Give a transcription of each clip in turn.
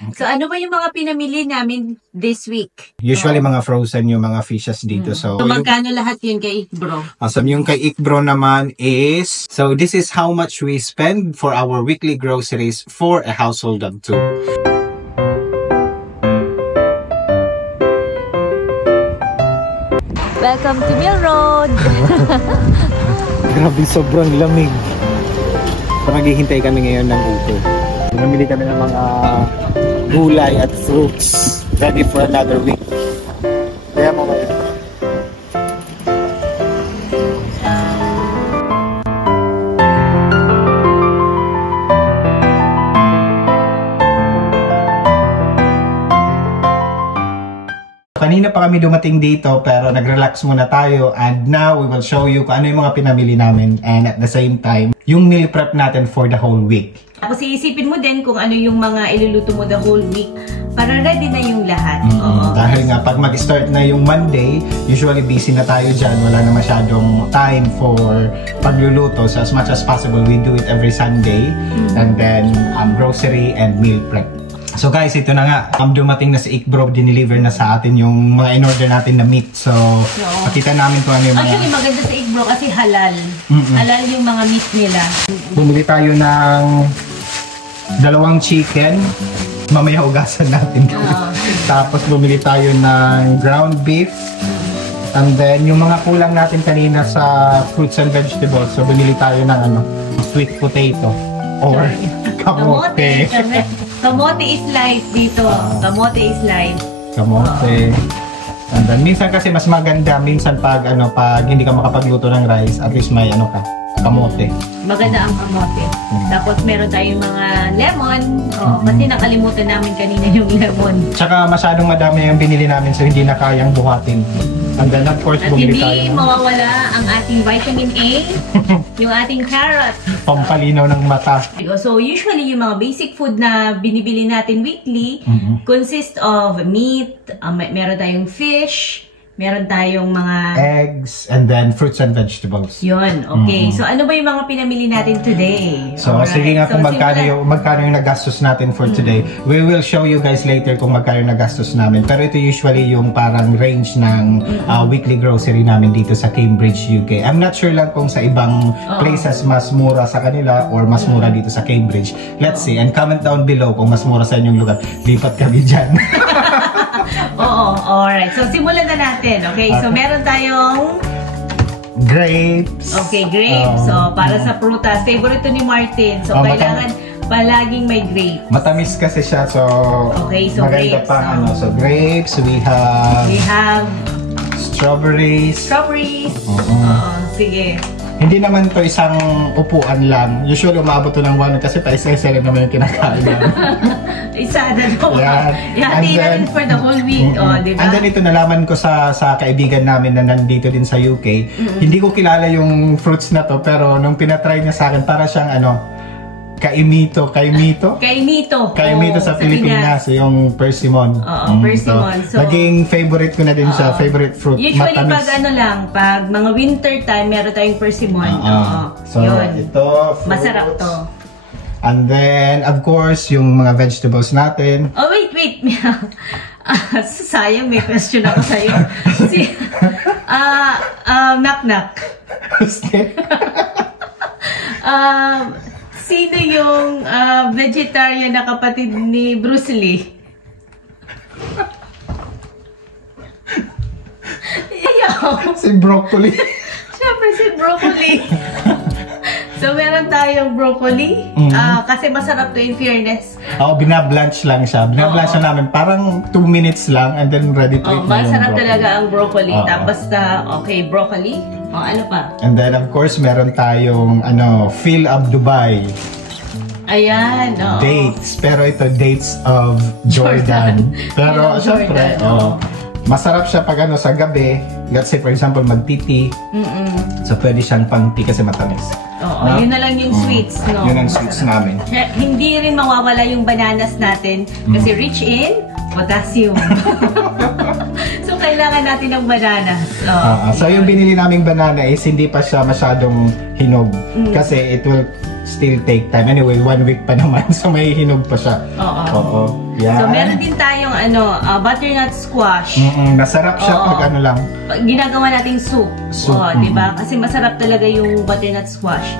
So ano ba yung mga pinamili namin this week? Usually mga frozen yung mga fishes dito. So magkano lahat yun kay Ikbro? Awesome. Yung kay Ikbro naman is, so this is how much we spend for our weekly groceries for a household of 2. Welcome to Mill Road! Grabe, sobrang lamig. So, naghihintay kami ngayon ng Uber. Namili kami ng mga gulay at fruits ready for another week. Kaya mamaya. Kanina pa kami dumating dito pero nag-relax muna tayo and now we will show you kung ano yung mga pinamili namin and at the same time, yung meal prep natin for the whole week. Tapos iisipin mo din kung ano yung mga iluluto mo the whole week para ready na yung lahat. Dahil nga pag mag-start na yung Monday, usually busy na tayo dyan. Wala na masyadong time for pagluluto. So as much as possible, we do it every Sunday. And then grocery and meal prep. So guys, ito na nga. Dumating na si Ikbro, dineliver na sa atin yung mga in-order natin na meat. So, pakita namin kung ano yung mga... Actually, maganda sa Ikbro kasi halal. Halal yung mga meat nila. Bumili tayo ng 2 chicken. Mamaya hugasan natin. Tapos bumili tayo ng ground beef. And then, yung mga kulang natin kanina sa fruits and vegetables. So, bumili tayo ng sweet potato. Or kamote. Kamote is life dito. Kamote is life. Kamote. And then, minsan kasi mas maganda, minsan pag hindi ka makapagluto ng rice, at least may kamote. Maganda ang kamote. Tapos meron tayong mga lemon. Kasi nakalimutan namin kanina yung lemon. Tsaka masyadong madami yung binili namin so hindi na kayang buhatin. And then of course, bumili tayo. At hindi mawawala ang ating vitamin A, yung ating carrot. Pampalinaw ng mata. So usually yung mga basic food na binibili natin weekly consist of meat, meron tayong fish, meron tayong mga eggs, and then fruits and vegetables. Yun, okay. So ano ba yung mga pinamili natin today? So sige nga kung magkano yung nagastos natin for today. We will show you guys later kung magkano yung nagastos namin. Pero ito usually yung parang range ng weekly grocery namin dito sa Cambridge, UK. I'm not sure lang kung sa ibang places mas mura sa kanila or mas mura dito sa Cambridge. Let's see. And comment down below kung mas mura sa inyong lugar. Lipat kami dyan. Alright. So, simulan na natin. Okay, so meron tayong grapes. Okay, grapes. So, para sa prutas. Favorite to ni Martin. So, kailangan palaging may grapes. Matamis kasi siya. So, okay, so maganda grapes. Pa, so, grapes. We have strawberries. Strawberries. Sige. Hindi naman to isang upuan lang. Usually, umabot to ng 1 kasi pa-isa-isa lang naman yung kinakain namin. Isa na naman. Hati na rin for the whole week. Diba? And then ito nalaman ko sa kaibigan namin na nandito din sa UK. Hindi ko kilala yung fruits na to pero nung pinatry niya sa akin para siyang kaimito sa Pilipinas, yung persimmon. Persimmon. So, naging favorite ko na din siya, favorite fruit. Usually matamis. pag mga winter time, meron tayong persimmon. So, yun. Ito, fruits. Masarap to. And then, of course, yung mga vegetables natin. Oh, wait. Sayang, may question ako sa'yo. Knock. Sino yung vegetarian na kapatid ni Bruce Lee? Si Broccoli. Siyempre si Broccoli. So, meron tayong broccoli. Kasi masarap to in fairness. Binablanch lang siya. Binablanch siya namin. Parang 2 minutes lang and then ready to eat na yung masarap broccoli. talaga ang broccoli. Tapos, okay, broccoli. Ano pa? And then, of course, meron tayong, Fill Up Dubai. Ayan, Dates. Pero ito, dates of Jordan. Pero, syempre, masarap siya pag sa gabi. Let's say, for example, mag-tea. So, pwede siyang pang-tea kasi matamis. Yun na lang yung sweets, no? Yun ang sweets namin. Hindi rin mawawala yung bananas natin kasi rich in potassium. So, kailangan natin ng bananas. So, yung binili naming banana is hindi pa siya masyadong hinog. Kasi it will still take time. Anyway, 1 week pa naman. So, may hinog pa siya. Yan. So, meron din tayong butternut squash. Masarap siya pag ano lang. Ginagawa nating soup. Diba? Kasi masarap talaga yung butternut squash.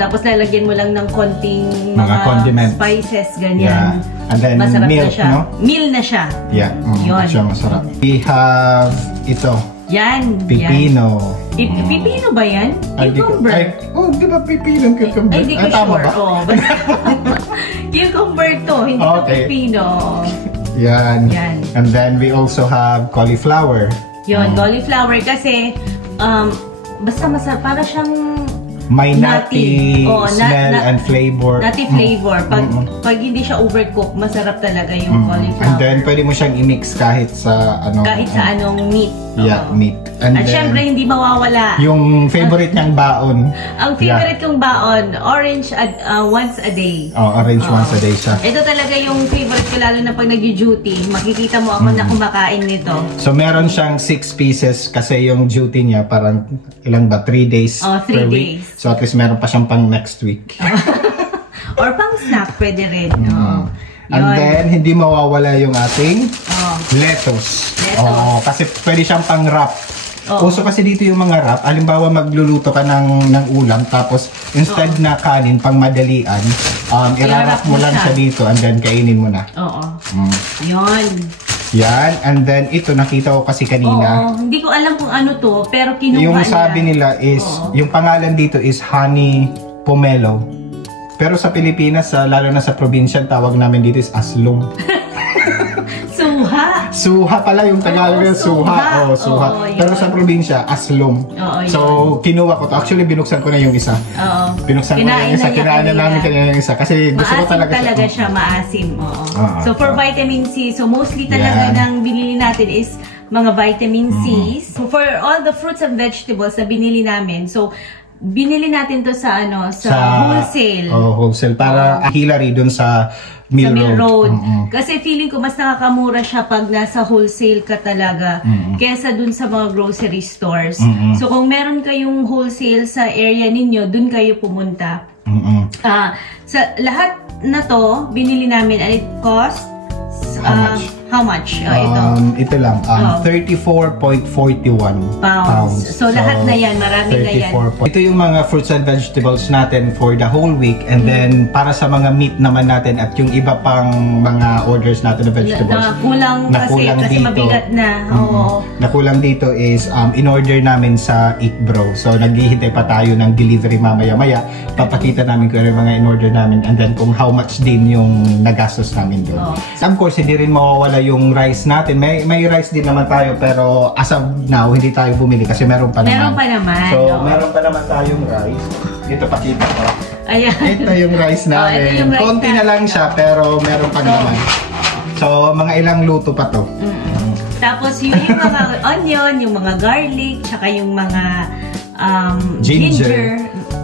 Tapos lalagyan mo lang ng konting mga condiments, spices, ganyan. Yeah. And then masarap milk, na siya. no? Meal na siya. Yeah, Yun. siya masarap. We have ito. Yan. Pipino. Pipino ba yan? Cucumber. Di ba pipino cucumber? Ay, di ko sure. Cucumber to, hindi to pipino. Yan. And then we also have cauliflower. Yun, cauliflower kasi basta masarap. Para siyang may nutty smell and flavor. Nutty flavor. Pag hindi siya overcooked, masarap talaga yung cauliflower. And then, pwede mo siyang i-mix kahit sa anong meat. Yeah, meat. And at syempre, hindi mawawala. Yung favorite niyang baon. Ang favorite kong baon, orange once a day. Orange once a day siya. Ito talaga yung favorite ko, lalo na pag nag-duty. Makikita mo ako na kumakain nito. So, meron siyang 6 pieces kasi yung duty niya parang ilang ba? 3 days per week. So, at least meron pa siyang pang next week. Or pang snack, pwede rin. And then, hindi mawawala yung ating lettuce. Kasi pwede siyang pang wrap. Uso kasi dito yung mga wrap. Halimbawa, magluluto ka ng ulam, tapos instead na kanin, pang madalian, i-wrap mo lang siya dito and then kainin mo na. Yan. And then, ito, nakita ko kasi kanina. Hindi ko alam kung ano to, pero kinuha yung sabi nila is, yung pangalan dito is honey pomelo. Pero sa Pilipinas, lalo na sa probinsya, tawag namin dito is aslong. Suha. Suha pala yung Tagalog yung suha. Suha. Pero sa probinsya, aslong. So, kinuha ko to. Actually, binuksan ko na yung isa. Binuksan ko na yung isa. Kinain na namin kanina yung isa. Kasi gusto ko talaga siya. Maasim. So, for vitamin C, so mostly talaga ng binili natin is mga vitamin C's. So, for all the fruits and vegetables na binili namin, so, binili natin to sa wholesale. Wholesale. Para Hillary dun sa Mill Road. Kasi feeling ko mas nakakamura siya pag nasa wholesale ka talaga kesa dun sa mga grocery stores. So kung meron kayong wholesale sa area ninyo, dun kayo pumunta. Sa lahat na to, binili namin, and it cost how much? Ito lang, 34.41 pounds. So lahat na yan, marami na yan. Ito yung mga fruits and vegetables natin for the whole week, and then para sa mga meat naman natin at yung iba pang mga orders natin na vegetables. Nakulang kasi mabigat na. Nakulang dito is in-order namin sa Ikbro. So naghihintay pa tayo ng delivery mamaya-maya. Papakita namin kung ano yung mga in-order namin and then kung how much din yung nagastos namin doon. Of course, hindi rin mawawala yung rice natin. May rice din naman tayo, pero as of now, hindi tayo bumili kasi meron pa naman. So, meron pa naman tayong rice. Ito, pakita ko. Ayan. Ito yung rice natin. Konti na lang siya, pero meron pa naman. So, mga ilang luto pa to. Tapos, yung mga onion, yung mga garlic, tsaka yung mga ginger.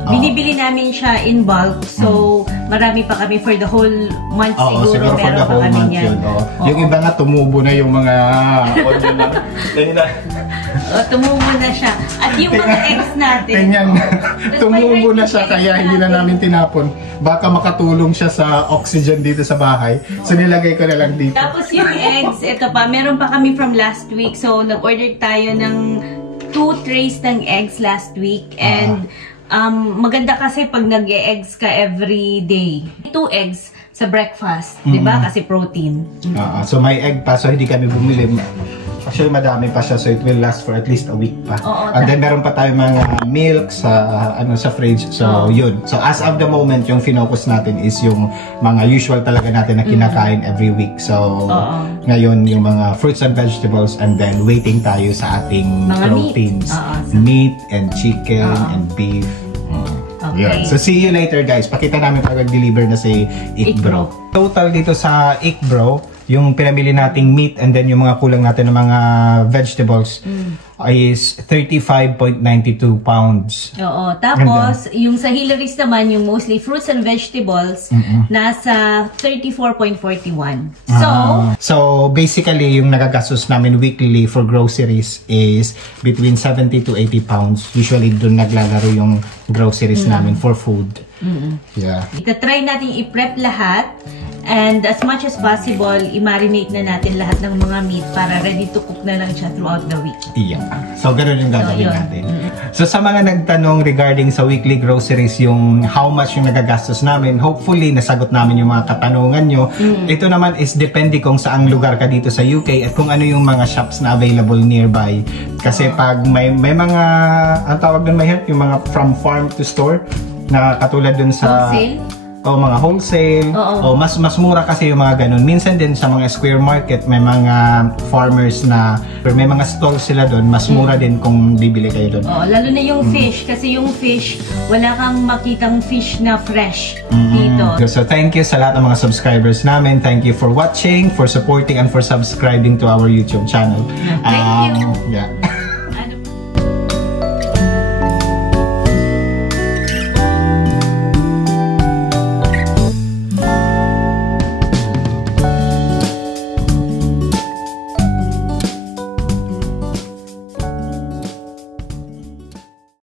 Binibili namin siya in bulk. So, marami pa kami for the whole month siguro. For the whole month yun. Yung iba nga, tumubo na yung mga onion na. Tumubo na siya. At yung mga eggs natin. Ganyan. Tumubo na siya, kaya hindi na namin tinapon. Baka makatulong siya sa oxygen dito sa bahay. So, nilagay ko na lang dito. Tapos yung eggs, ito pa. Meron pa kami from last week. So, nag-order tayo ng 2 trays ng eggs last week. And maganda kasi pag nag-e-eggs ka every day. 2 eggs sa breakfast, di ba? Kasi protein. So may egg pa, so hindi kami bumili. Actually, madami pa siya, so it will last for at least a week pa. And then meron pa tayong mga milk sa fridge. So yun. So as of the moment, yung focus natin is yung mga usual talaga natin na kinakain every week. So ngayon yung mga fruits and vegetables, and then waiting tayo sa ating mga proteins. Meat and chicken and beef. Okay. So see you later, guys. Pakita namin pag mag-deliver na si Ikbro. Total dito sa Ikbro, yung pinamili nating meat and then yung mga kulang natin ng mga vegetables is 35.92 pounds. Tapos, yung sa Hillary's naman, yung mostly fruits and vegetables, nasa 34.41. So, basically, yung nagagastos namin weekly for groceries is between 70 to 80 pounds. Usually, doon naglalaro yung groceries namin for food. Yeah. Itatry natin i-prep lahat. And as much as possible, i-marinate na natin lahat ng mga meat para ready to cook na lang siya throughout the week. Yeah. So, ganun yung gagawin yun. natin. So, sa mga nagtanong regarding sa weekly groceries, yung how much yung nagagastos namin, hopefully, nasagot namin yung mga katanungan nyo. Ito naman is depende kung saang lugar ka dito sa UK at kung ano yung mga shops na available nearby. Kasi pag may mga, ang tawag doon yung mga from farm to store, na katulad dun sa... Wholesale? O mga wholesale, o mas mura kasi yung mga ganun. Minsan din sa mga square market, may mga farmers na, or may mga stalls sila doon, mas mura din kung bibili kayo doon. Lalo na yung fish, kasi yung fish, wala kang makitang fish na fresh dito. So thank you sa lahat ng mga subscribers namin. Thank you for watching, for supporting, and for subscribing to our YouTube channel. Thank you! Yeah.